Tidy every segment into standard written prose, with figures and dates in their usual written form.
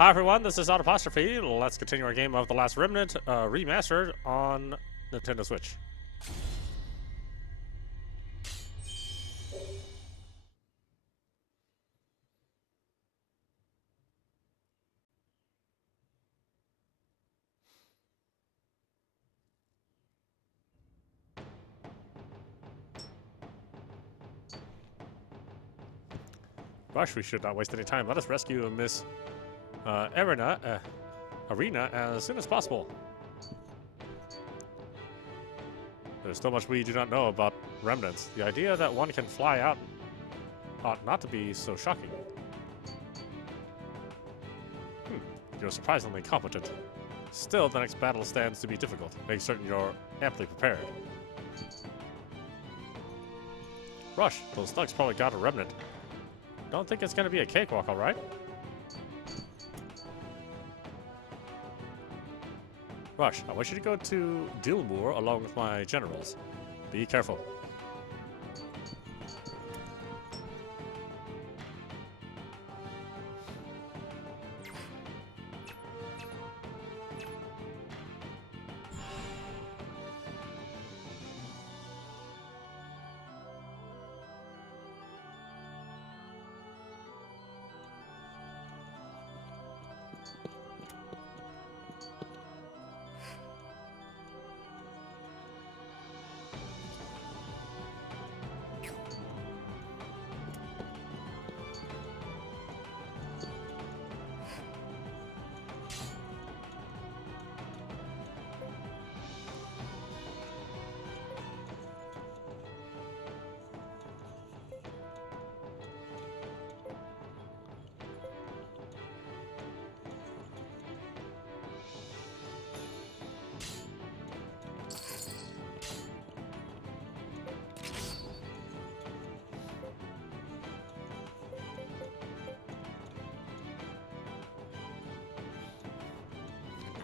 Hi everyone, this is audap. Let's continue our game of The Last Remnant Remastered on Nintendo Switch. Gosh, we should not waste any time. Let us rescue Miss Arena as soon as possible. There's so much we do not know about remnants. The idea that one can fly out ought not to be so shocking. You're surprisingly competent. Still, the next battle stands to be difficult. Make certain you're amply prepared. Rush, those thugs probably got a remnant. Don't think it's gonna be a cakewalk, alright? Rush, I want you to go to Dilmur along with my generals. Be careful.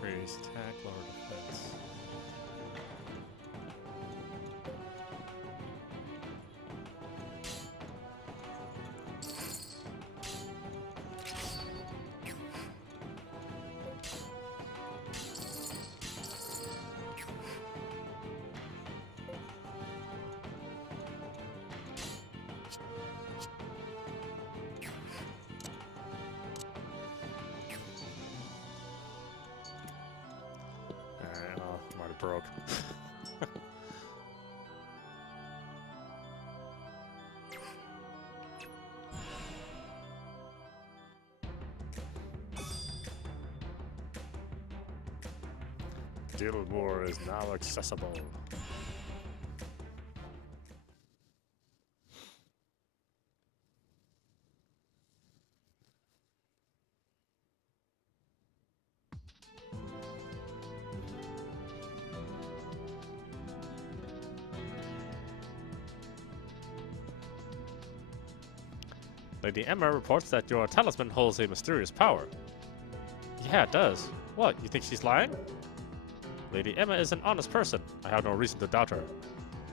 Increase attack, lower defense. I'm already broke. Dilmur is now accessible. Lady Emma reports that your talisman holds a mysterious power. Yeah, it does. What, you think she's lying? Lady Emma is an honest person. I have no reason to doubt her.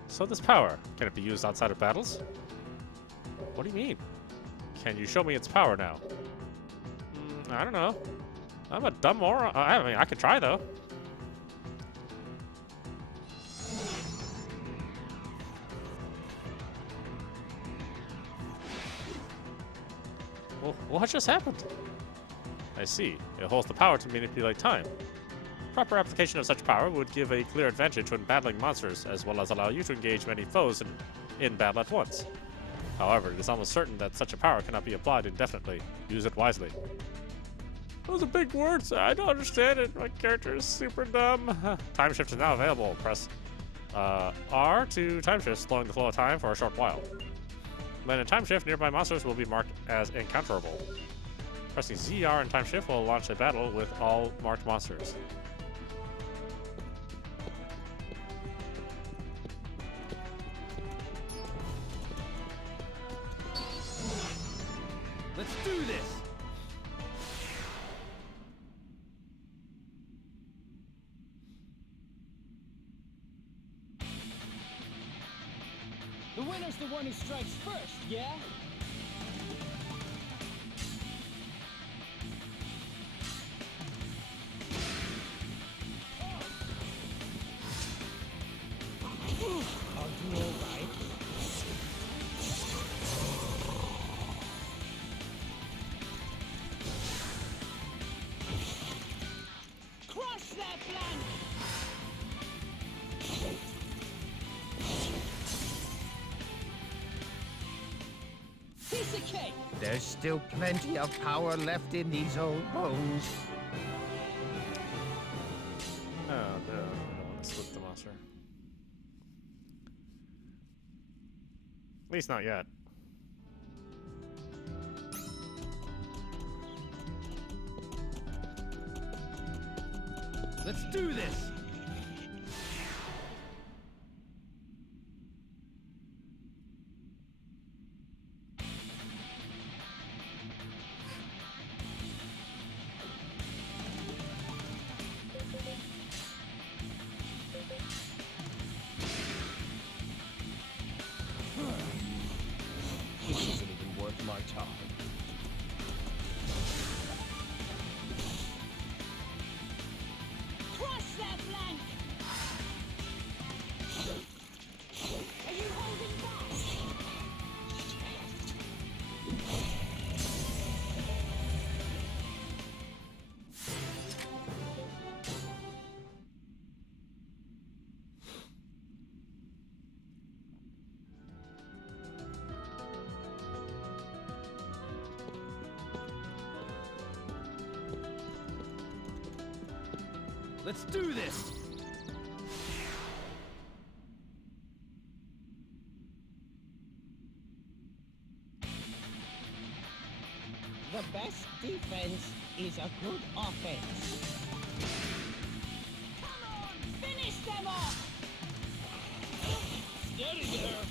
So this power, can it be used outside of battles? What do you mean? Can you show me its power now? I don't know. I'm a dumb moron. I mean, I could try though. Well, what just happened? I see. It holds the power to manipulate time. Proper application of such power would give a clear advantage when battling monsters, as well as allow you to engage many foes in battle at once. However, it is almost certain that such a power cannot be applied indefinitely. Use it wisely. Those are big words. I don't understand it. My character is super dumb. Time shift is now available. Press R to time shift, slowing the flow of time for a short while. When in time shift, nearby monsters will be marked as encounterable. Pressing ZR in time shift will launch a battle with all marked monsters. Let's do this! The winner's the one who strikes first, yeah? I'll do all right. Crush that flank! Piece of cake! There's still plenty of power left in these old bones. Oh, no, I don't want to split the monster. At least not yet. Let's do this! This isn't even worth my time. Crush that flank! Are you holding back? Let's do this! The best defense is a good offense. Come on! Finish them off! Steady there!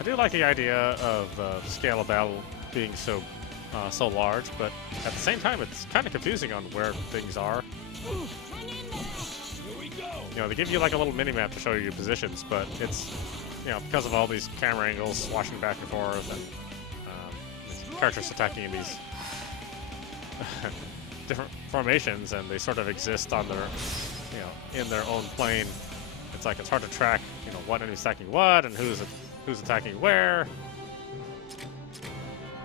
I do like the idea of the scale of battle being so large, but at the same time, it's kind of confusing on where things are. Hang in there! Here we go! You know, they give you like a little mini map to show you your positions, but it's, you know, because of all these camera angles swashing back and forth, and these characters attacking in these different formations, and they sort of exist on their, you know, in their own plane. It's like it's hard to track, you know, what enemy's attacking what and who's attacking where,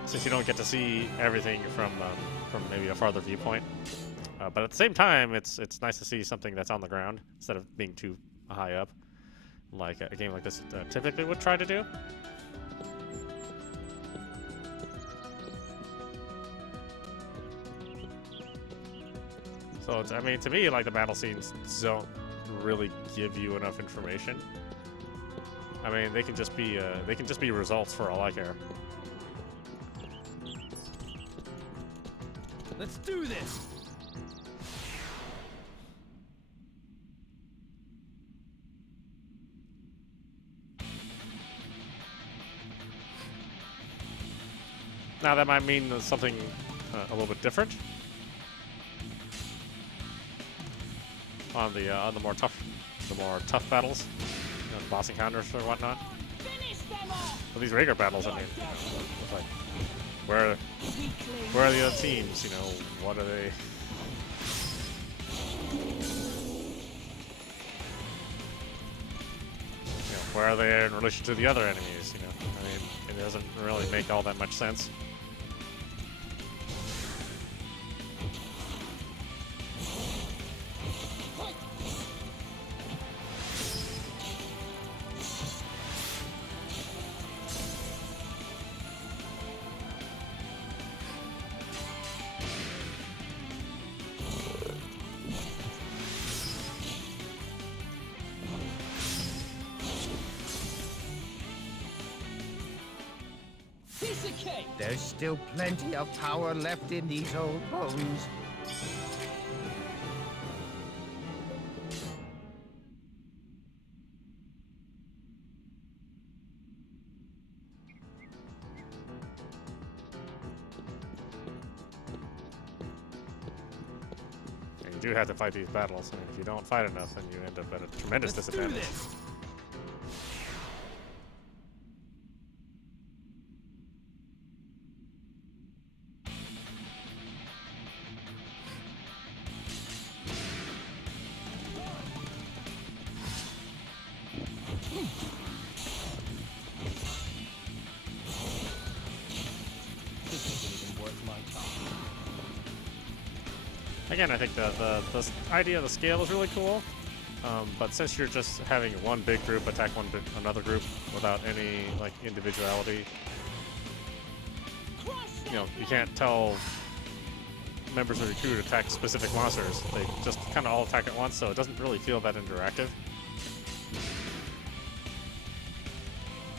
since you don't get to see everything from maybe a farther viewpoint. But at the same time, it's nice to see something that's on the ground instead of being too high up, like a game like this typically would try to do. So I mean, to me, like the battle scenes don't really give you enough information. I mean, they can just be results for all I care. Let's do this! Now that might mean something a little bit different on the more tough battles, you know, boss encounters or whatnot. Finish them off! Well, these regular battles, I mean, it's like where are the other teams? You know, what are they? You know, where are they in relation to the other enemies? You know, I mean, it doesn't really make all that much sense. Piece of cake! There's still plenty of power left in these old bones. you do have to fight these battles. I mean, if you don't fight enough, then you end up at a tremendous Let's do disadvantage. this. This isn't even worth my time. Again, I think the idea of the scale is really cool, but since you're just having one big group attack another group without any like individuality, you know, you can't tell members of your crew to attack specific monsters. They just kind of all attack at once, so it doesn't really feel that interactive.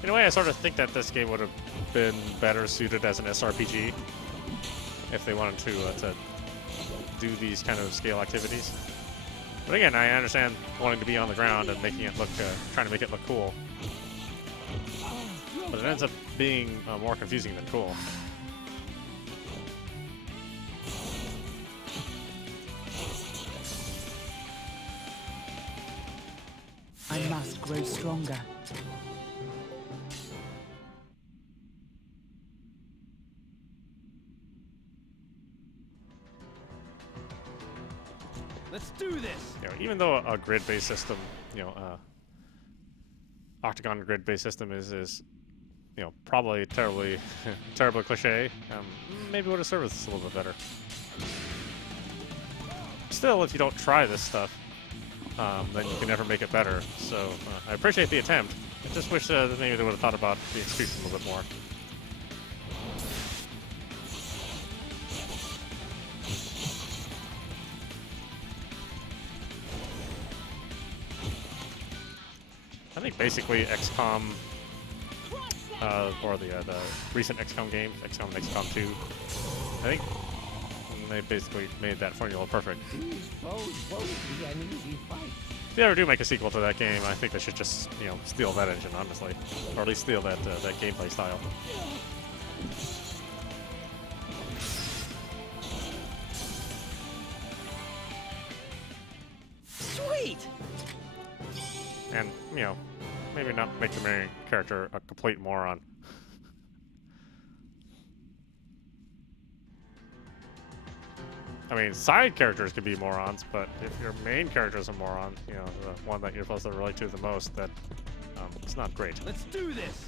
In a way, I sort of think that this game would have been better suited as an SRPG if they wanted to do these kind of scale activities. But again, I understand wanting to be on the ground and making it look, trying to make it look cool. But it ends up being more confusing than cool. I must grow stronger. Let's do this. You know, even though a grid-based system, you know, octagon grid-based system is, you know, probably terribly, terribly cliche, maybe would have served us a little bit better. Still, if you don't try this stuff, then you can never make it better. So I appreciate the attempt. I just wish that maybe they would have thought about the execution a little bit more. I think basically XCOM, or the recent XCOM games, XCOM and XCOM 2, I think they basically made that formula perfect. These foes won't be an easy fight. If they ever do make a sequel to that game, I think they should just, you know, steal that engine, honestly, or at least steal that that gameplay style. Sweet! And, you know, maybe not make the main character a complete moron. I mean, side characters can be morons, but if your main character is a moron, you know, the one that you're supposed to relate to the most, that it's not great. Let's do this.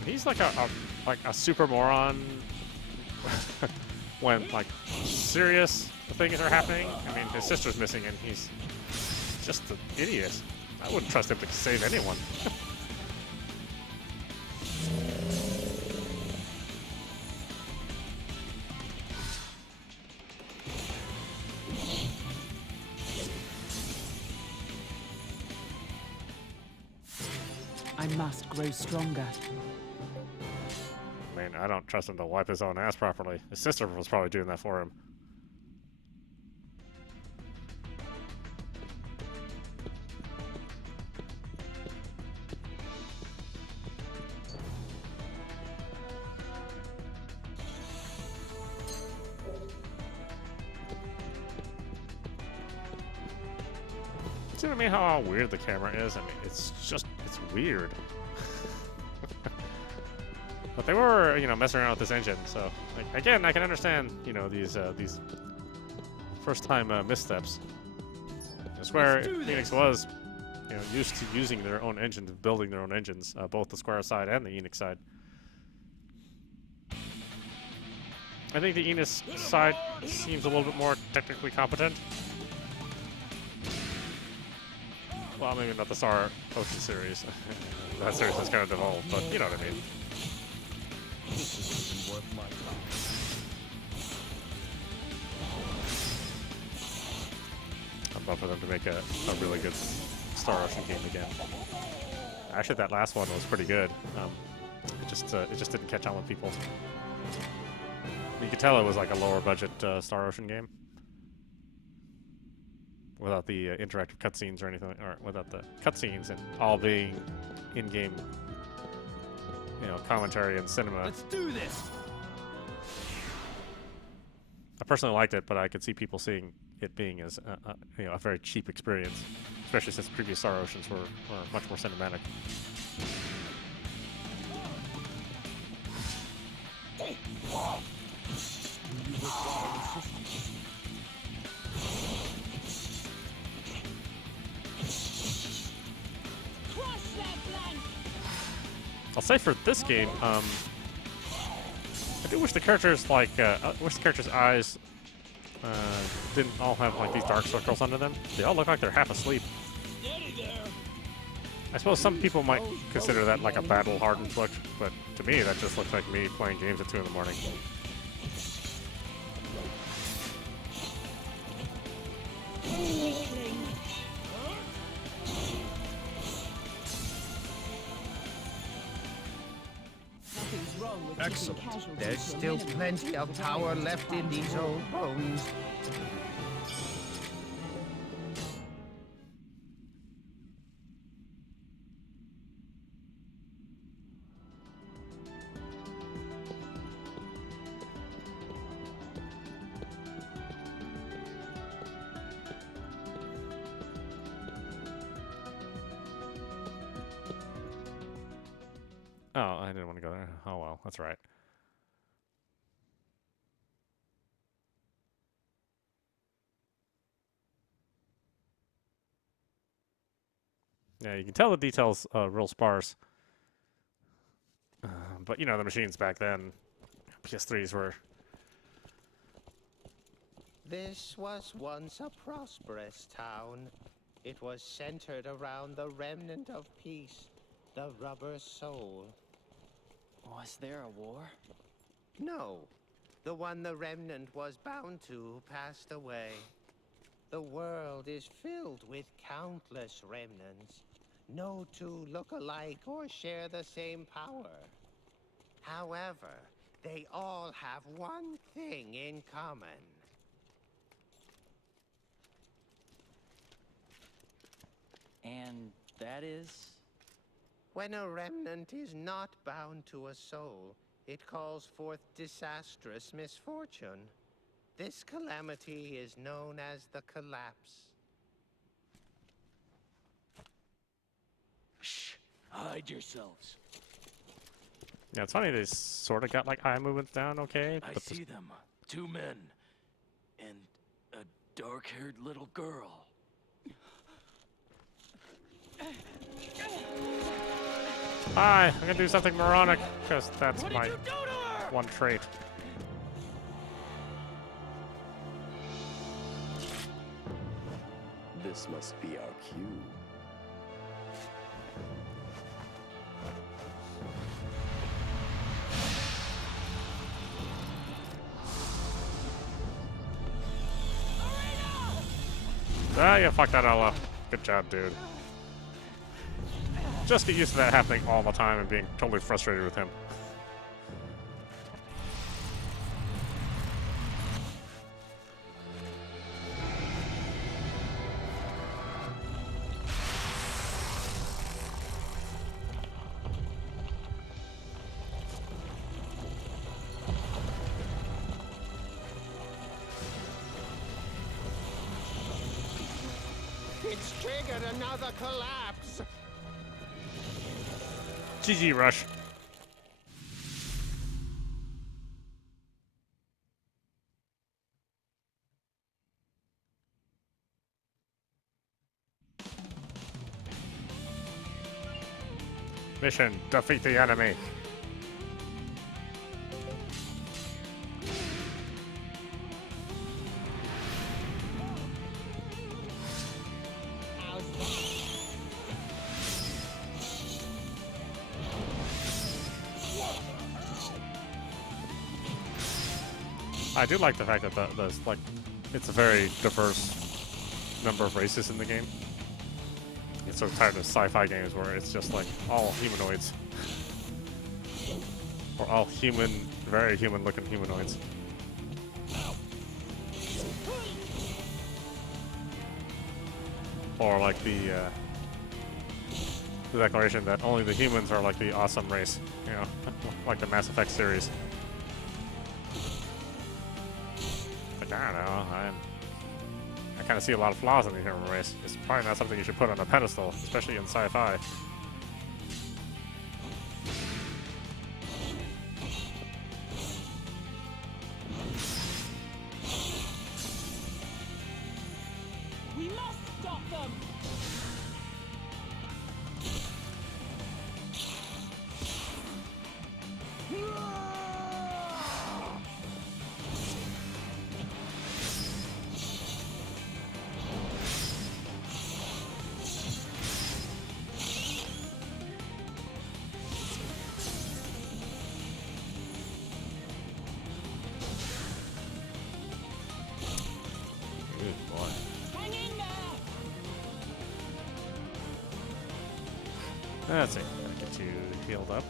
And he's like a super moron when like serious things are happening. I mean, his sister's missing and he's just an idiot. I wouldn't trust him to save anyone. I must grow stronger. I mean, I don't trust him to wipe his own ass properly. His sister was probably doing that for him. See what I mean? How weird the camera is? I mean, it's weird. But they were, you know, messing around with this engine, so like, again, I can understand, you know, these first-time missteps. Square Enix was, you know, used to using their own engines, building their own engines, both the Square side and the Enix side. I think the Enix side seems a little bit more technically competent. Well, maybe not the Star Ocean series. That series has kind of devolved, but you know what I mean. This isn't even worth my time. I'd love for them to make a really good Star Ocean game again. Actually, that last one was pretty good. It just didn't catch on with people. You could tell it was like a lower budget Star Ocean game. without the interactive cutscenes or anything, or without the cutscenes and all being in-game, you know, commentary and cinema. Let's do this. I personally liked it, but I could see people seeing it being as you know, a very cheap experience, especially since previous Star Oceans were much more cinematic. Crush their flank. I'll say for this game, I do wish the characters wish the characters' eyes didn't all have like these dark circles under them. They all look like they're half asleep. I suppose some people might consider that like a battle-hardened look, but to me that just looks like me playing games at 2 in the morning. Nothing's wrong with Excellent. taking casualties There's to a still minimum. plenty of power left in these old bones. Oh, I didn't want to go there. Oh well, that's right. Yeah, you can tell the details real sparse. But you know, the machines back then, PS3s were. This was once a prosperous town. It was centered around the remnant of peace, the rubber soul. Was there a war? No, the one the remnant was bound to passed away. The world is filled with countless remnants. No two look alike or share the same power. However, they all have one thing in common. And that is? When a remnant is not bound to a soul, it calls forth disastrous misfortune. This calamity is known as the collapse. Shh! Hide yourselves. Yeah, it's funny they sort of got like eye movements down, okay. I But see them. 2 men. And a dark-haired little girl. Hi, I'm gonna do something moronic because that's What my did you do to her? one trait. This must be our cue. Ah, you fucked that all up. Good job, dude. Just get used to that happening all the time and being totally frustrated with him. It's triggered another collapse. GG Rush. Mission, defeat the enemy. I do like the fact that it's a very diverse number of races in the game. It's so tired of sci-fi games where it's just like all humanoids. Or all human, very human-looking humanoids. Or like the declaration that only the humans are like the awesome race, you know, like the Mass Effect series. But I don't know, I kind of see a lot of flaws in the human race. It's probably not something you should put on a pedestal, especially in sci-fi. We must stop them! Good boy. Hang in there! That's it. Gotta get you healed up.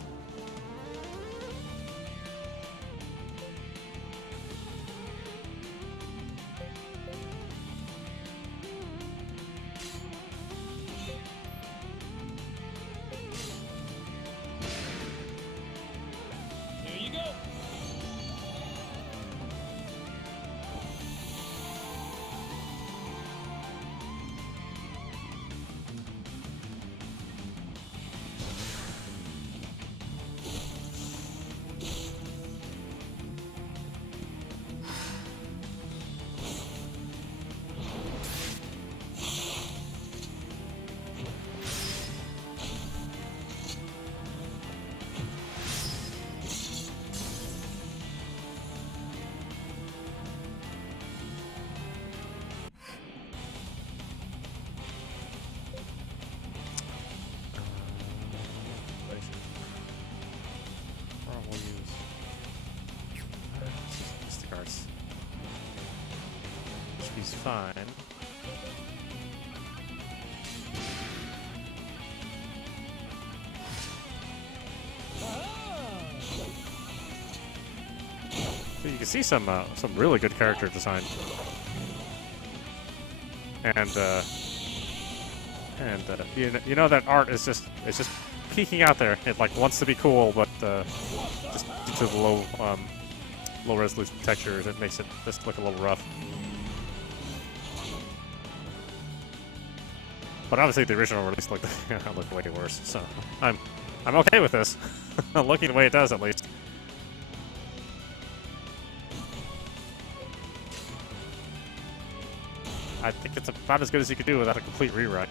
Here you go. Or we'll use Mystic Arts. She's fine. So you can see some really good character design, and you know that art is just peeking out there. It like wants to be cool, but just due to the low resolution textures, it makes it just look a little rough. But obviously, the original release looked way worse. So I'm okay with this, looking the way it does at least. I think it's about as good as you could do without a complete rewrite.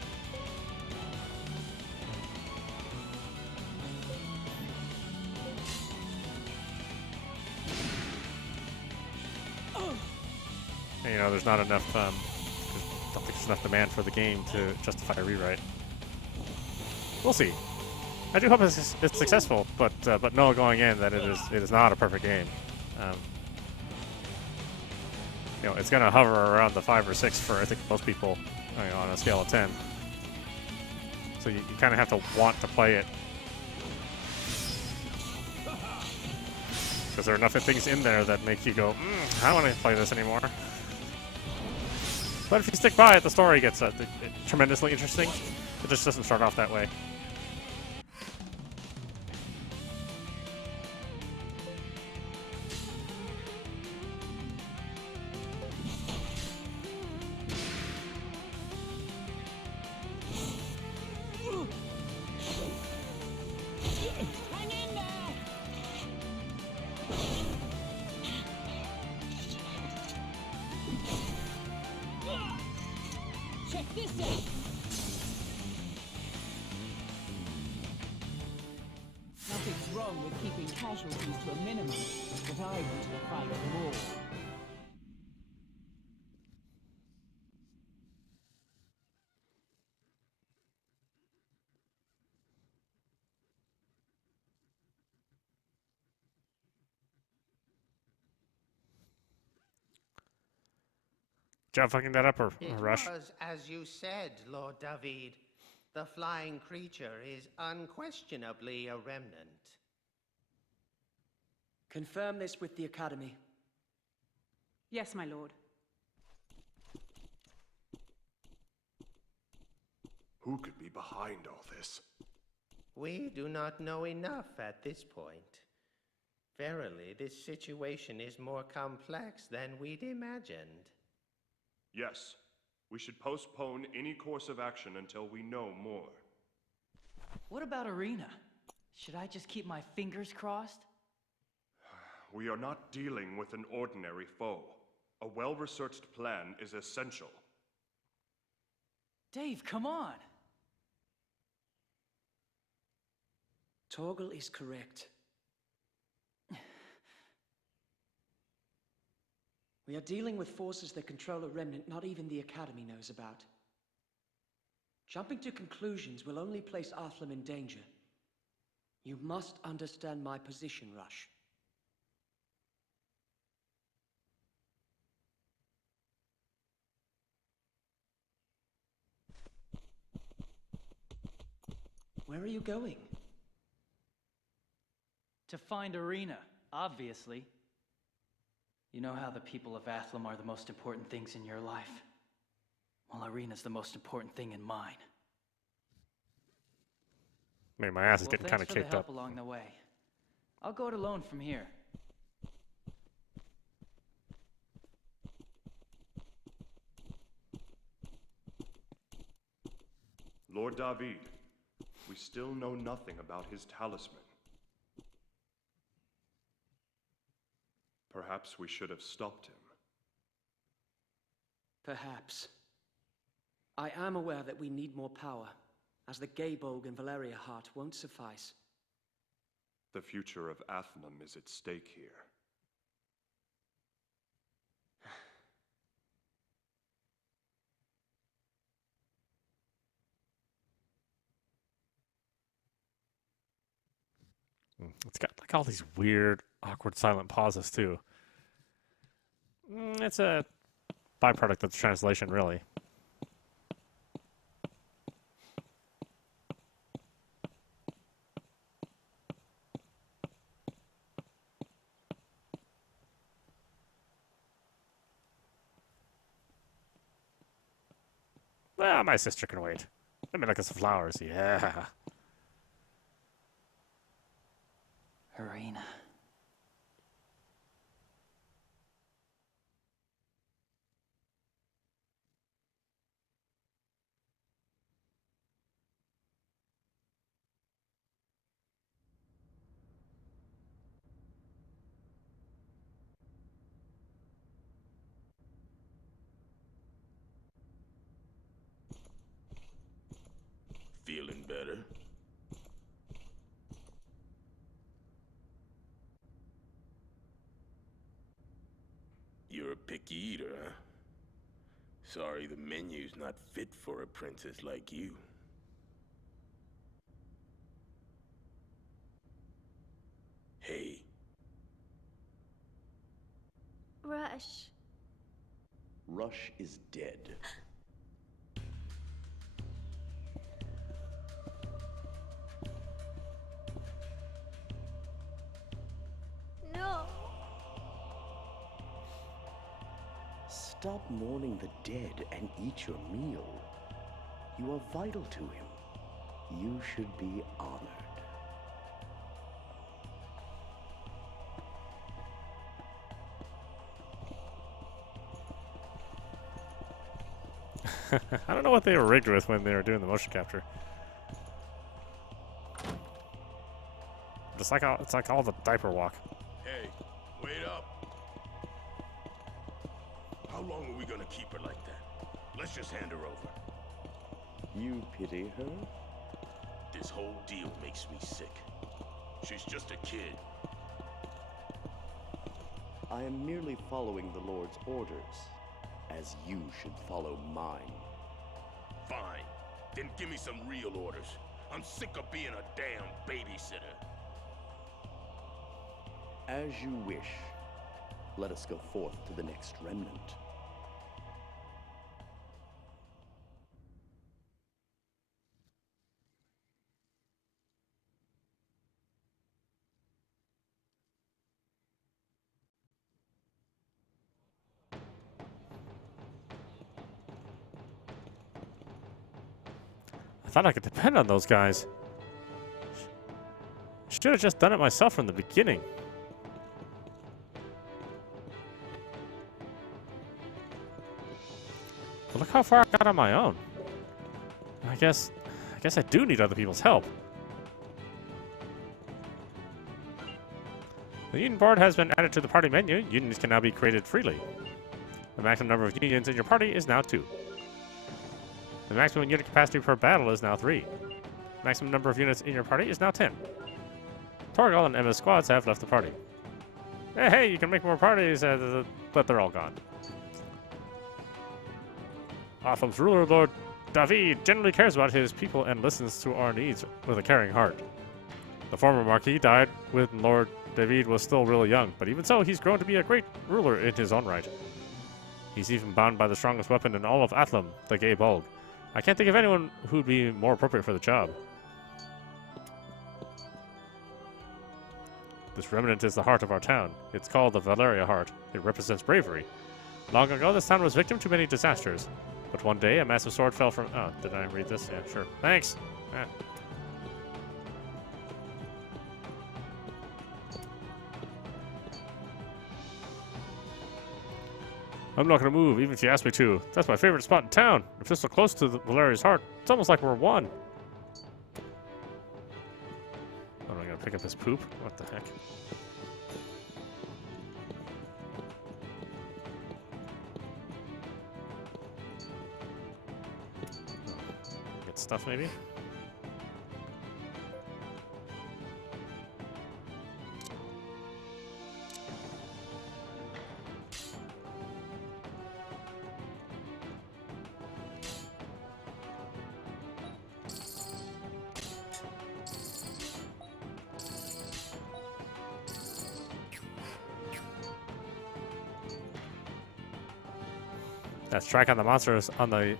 And, you know, there's not enough. I don't think there's enough demand for the game to justify a rewrite. We'll see. I do hope it's successful, but know going in that it is not a perfect game. You know, it's gonna hover around the 5 or 6 for I think most people, you know, on a scale of 10. So you kind of have to want to play it, because there are enough things in there that make you go, I don't want to play this anymore. But if you stick by it, the story gets tremendously interesting. It just doesn't start off that way. Hang in there! Check this out! Nothing's wrong with keeping casualties to a minimum, but I wanted to fight more. Job fucking that up or It rush? was as you said, Lord David. The flying creature is unquestionably a remnant. Confirm this with the Academy. Yes, my lord. Who could be behind all this? We do not know enough at this point. Verily, this situation is more complex than we'd imagined. Yes, we should postpone any course of action until we know more. What about Arena? Should I just keep my fingers crossed? We are not dealing with an ordinary foe. A well-researched plan is essential. Dave, come on! Torgal is correct. We are dealing with forces that control a remnant not even the Academy knows about. Jumping to conclusions will only place Arthlam in danger. You must understand my position, Rush. Where are you going? To find Arena, obviously. You know how the people of Athlam are the most important things in your life? Well, Arena's the most important thing in mine. Man, my ass is getting kind Thanks of for the caked help up. along the way. I'll go it alone from here. Lord David, we still know nothing about his talisman. Perhaps we should have stopped him. Perhaps. I am aware that we need more power, as the Gaybolg and Valeria Heart won't suffice. The future of Athlam is at stake here. It's got like all these weird, awkward, silent pauses too. It's a byproduct of the translation, really. Well, my sister can wait. Let me look at some flowers. Yeah. Arena. Feeling better? You're a picky eater, huh? Sorry, the menu's not fit for a princess like you. Hey. Rush. Rush is dead. No. Stop mourning the dead and eat your meal. You are vital to him. You should be honored. I don't know what they were rigged with when they were doing the motion capture. It's like all the diaper walk. Hey, wait up. How long are we gonna keep her like that? Let's just hand her over. You pity her? This whole deal makes me sick. She's just a kid. I am merely following the Lord's orders, as you should follow mine. Fine. Then give me some real orders. I'm sick of being a damn babysitter. As you wish. Let us go forth to the next remnant. thought I could depend on those guys. Should have just done it myself from the beginning. But look how far I got on my own. I guess I do need other people's help. The union board has been added to the party menu. Unions can now be created freely. The maximum number of unions in your party is now 2. The maximum unit capacity per battle is now 3. Maximum number of units in your party is now 10. Torgal and Emma's squads have left the party. Hey, you can make more parties, but they're all gone. Atham's ruler, Lord David, generally cares about his people and listens to our needs with a caring heart. The former Marquis died when Lord David was still really young, but even so, he's grown to be a great ruler in his own right. He's even bound by the strongest weapon in all of Athlam, the Gay Bulg. I can't think of anyone who'd be more appropriate for the job. This remnant is the heart of our town. It's called the Valeria Heart. It represents bravery. Long ago, this town was victim to many disasters. But one day, a massive sword fell from... Oh, did I read this? Yeah, sure. Thanks! Ah. I'm not gonna move, even if you ask me to. That's my favorite spot in town. If it's so close to the Valeria's heart, it's almost like we're one. Oh, am I gonna pick up his poop? What the heck? Get stuff, maybe? That strike on the monsters on the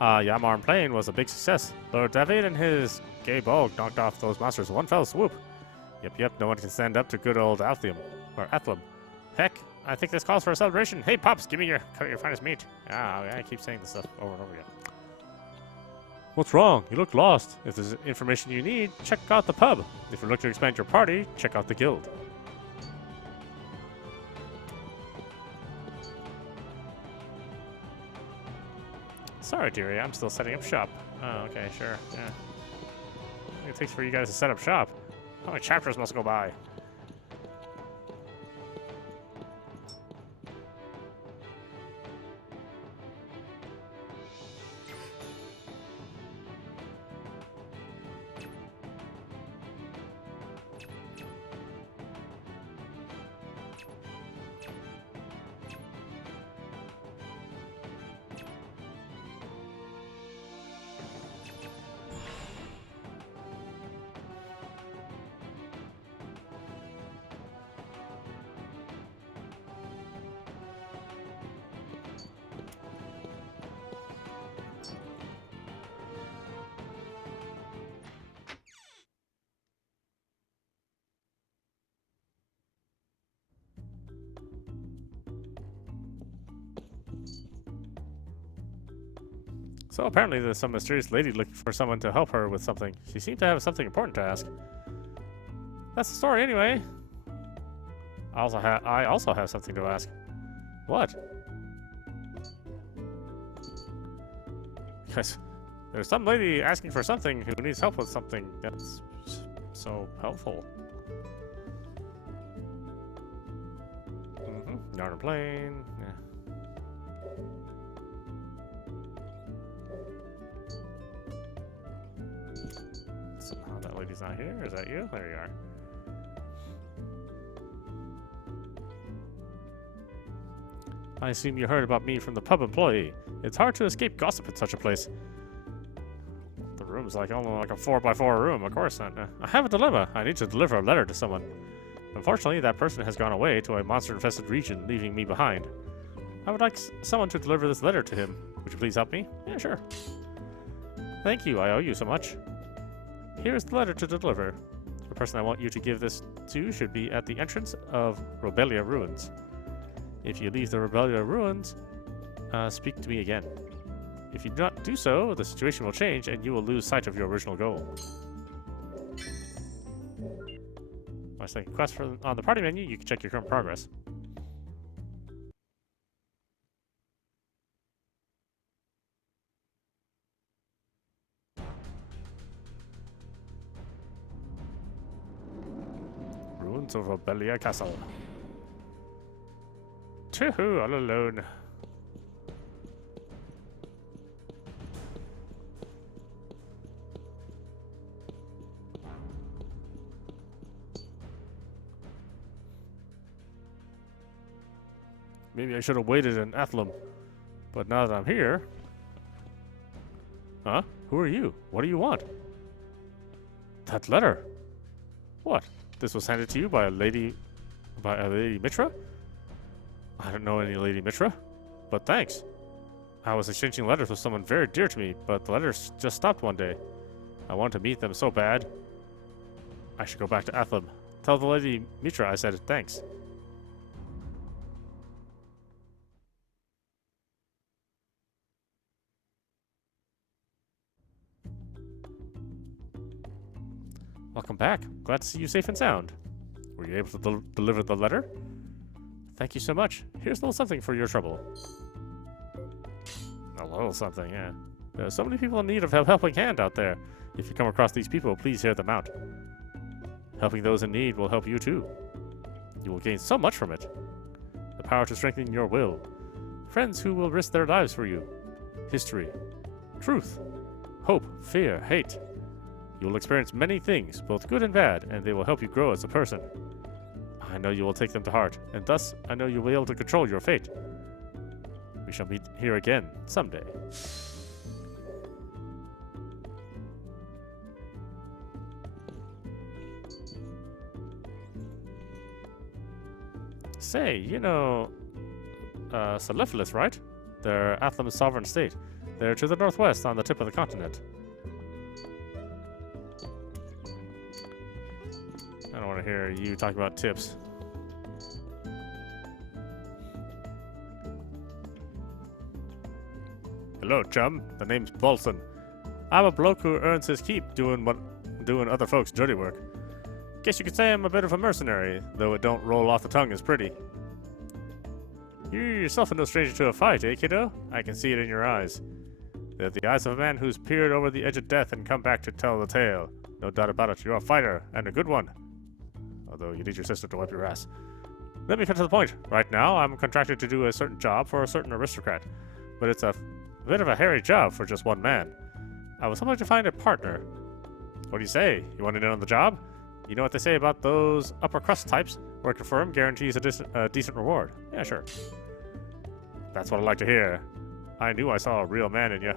Yama plain was a big success. Lord David and his gay bulg knocked off those monsters in one fell swoop. Yep, no one can stand up to good old Athlam. Heck, I think this calls for a celebration. Hey, Pops, give me your finest meat. I keep saying this stuff over and over again. What's wrong? You look lost. If there's information you need, check out the pub. If you're looking to expand your party, check out the guild. Sorry, dearie, I'm still setting up shop. Oh, okay, sure, yeah. How long it takes for you guys to set up shop? How many chapters must go by? So apparently there's some mysterious lady looking for someone to help her with something. She seemed to have something important to ask. That's the story anyway. I also have something to ask. What? Because there's some lady asking for something who needs help with something that's so helpful. Yarn plane. Yeah. Somehow that lady's not here. Is that you? There you are. I assume you heard about me from the pub employee. It's hard to escape gossip at such a place. The room's only like a 4x4 room. Of course not. I have a dilemma. I need to deliver a letter to someone. Unfortunately, that person has gone away to a monster-infested region, leaving me behind. I would like someone to deliver this letter to him. Would you please help me? Yeah, sure. Thank you. I owe you so much. Here is the letter to deliver. The person I want you to give this to should be at the entrance of Robelia Ruins. If you leave the Robelia Ruins, speak to me again. If you do not do so, the situation will change and you will lose sight of your original goal. My second quest on the party menu, you can check your current progress. Ruins of Obelia Castle. Toohoo, all alone. Maybe I should have waited in Athlum. But now that I'm here... Huh? Who are you? What do you want? That letter! What? This was handed to you by a lady... by a Lady Mitra? I don't know any Lady Mitra, but thanks. I was exchanging letters with someone very dear to me, but the letters just stopped one day. I wanted to meet them so bad. I should go back to Athlum. Tell the Lady Mitra I said thanks. Welcome back. Glad to see you safe and sound. Were you able to deliver the letter? Thank you so much. Here's a little something for your trouble. A little something, yeah. There are so many people in need of a helping hand out there. If you come across these people, please hear them out. Helping those in need will help you too. You will gain so much from it. The power to strengthen your will. Friends who will risk their lives for you. History. Truth. Hope, fear, hate. You will experience many things, both good and bad, and they will help you grow as a person. I know you will take them to heart, and thus I know you will be able to control your fate. We shall meet here again someday. Say, you know, Celephalis, right? They're Athlum's sovereign state. They're to the northwest on the tip of the continent. I don't want to hear you talk about tips. Hello, chum. The name's Bolson. I'm a bloke who earns his keep doing other folks' dirty work. Guess you could say I'm a bit of a mercenary, though it don't roll off the tongue as pretty. You're yourself no stranger to a fight, eh, kiddo? I can see it in your eyes. They're the eyes of a man who's peered over the edge of death and come back to tell the tale. No doubt about it, you're a fighter, and a good one. Although you need your sister to wipe your ass. Let me cut to the point. Right now, I'm contracted to do a certain job for a certain aristocrat. But it's a bit of a hairy job for just one man. I was hoping to find a partner. What do you say? You want in on the job? You know what they say about those upper crust types? Working for him guarantees a decent reward. Yeah, sure. That's what I like to hear. I knew I saw a real man in you.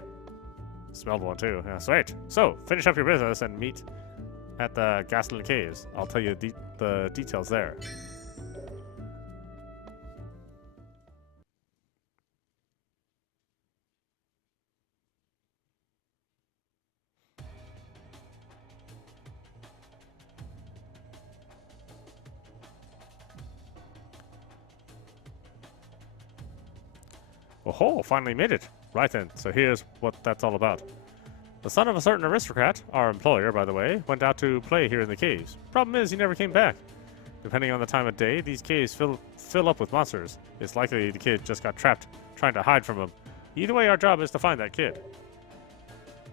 Smelled one too. Yeah, sweet. So, finish up your business and meet at the Gasland Caves. I'll tell you the details there. Oh, finally made it. Right then, so here's what that's all about. The son of a certain aristocrat, our employer, by the way, went out to play here in the caves. Problem is, he never came back. Depending on the time of day, these caves fill up with monsters. It's likely the kid just got trapped trying to hide from him. Either way, our job is to find that kid.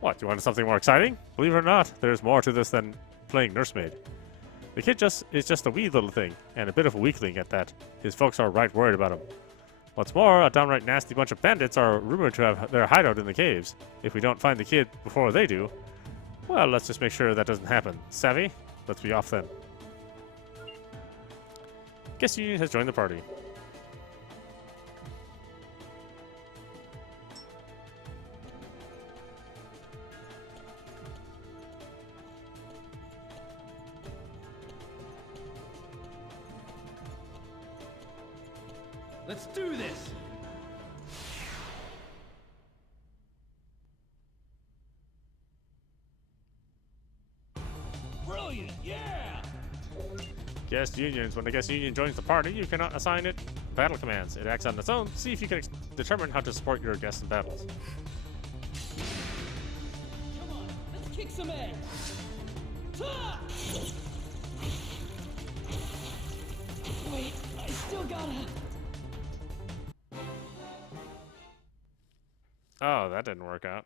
What, you wanted something more exciting? Believe it or not, there's more to this than playing nursemaid. The kid is just a wee little thing, and a bit of a weakling at that. His folks are right worried about him. What's more, a downright nasty bunch of bandits are rumored to have their hideout in the caves. If we don't find the kid before they do, well, let's just make sure that doesn't happen. Savvy? Let's be off then. Guest Union has joined the party. Let's do this! Brilliant, yeah! Guest Unions. When the Guest Union joins the party, you cannot assign it battle commands. It acts on its own. See if you can determine how to support your guests in battles. Pixame! Ta! Wait, I still gotta... Oh, that didn't work out.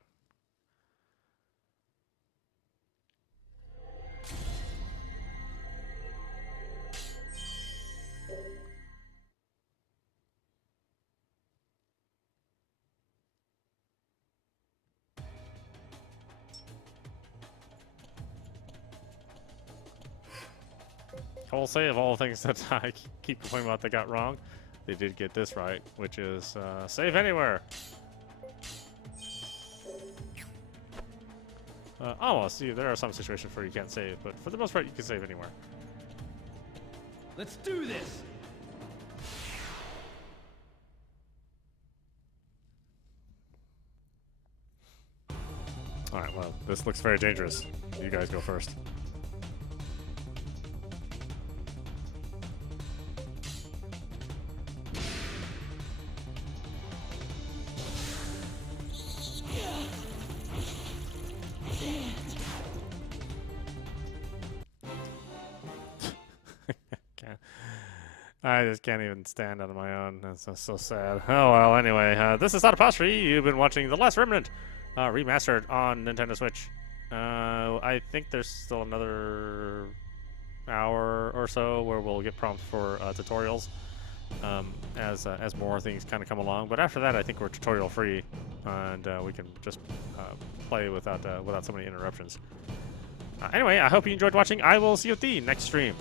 I will say, of all the things that I keep complaining about they got wrong, they did get this right, which is save anywhere. Almost. See, there are some situations where you can't save, but for the most part, you can save anywhere. Let's do this! Alright, well, this looks very dangerous. You guys go first. I just can't even stand on my own. That's so sad. Oh well, anyway, this is audap. You've been watching The Last Remnant, remastered on Nintendo Switch. I think there's still another hour or so where we'll get prompts for tutorials as more things kind of come along. But after that, I think we're tutorial free, and we can just play without so many interruptions. Anyway, I hope you enjoyed watching. I will see you at the next stream.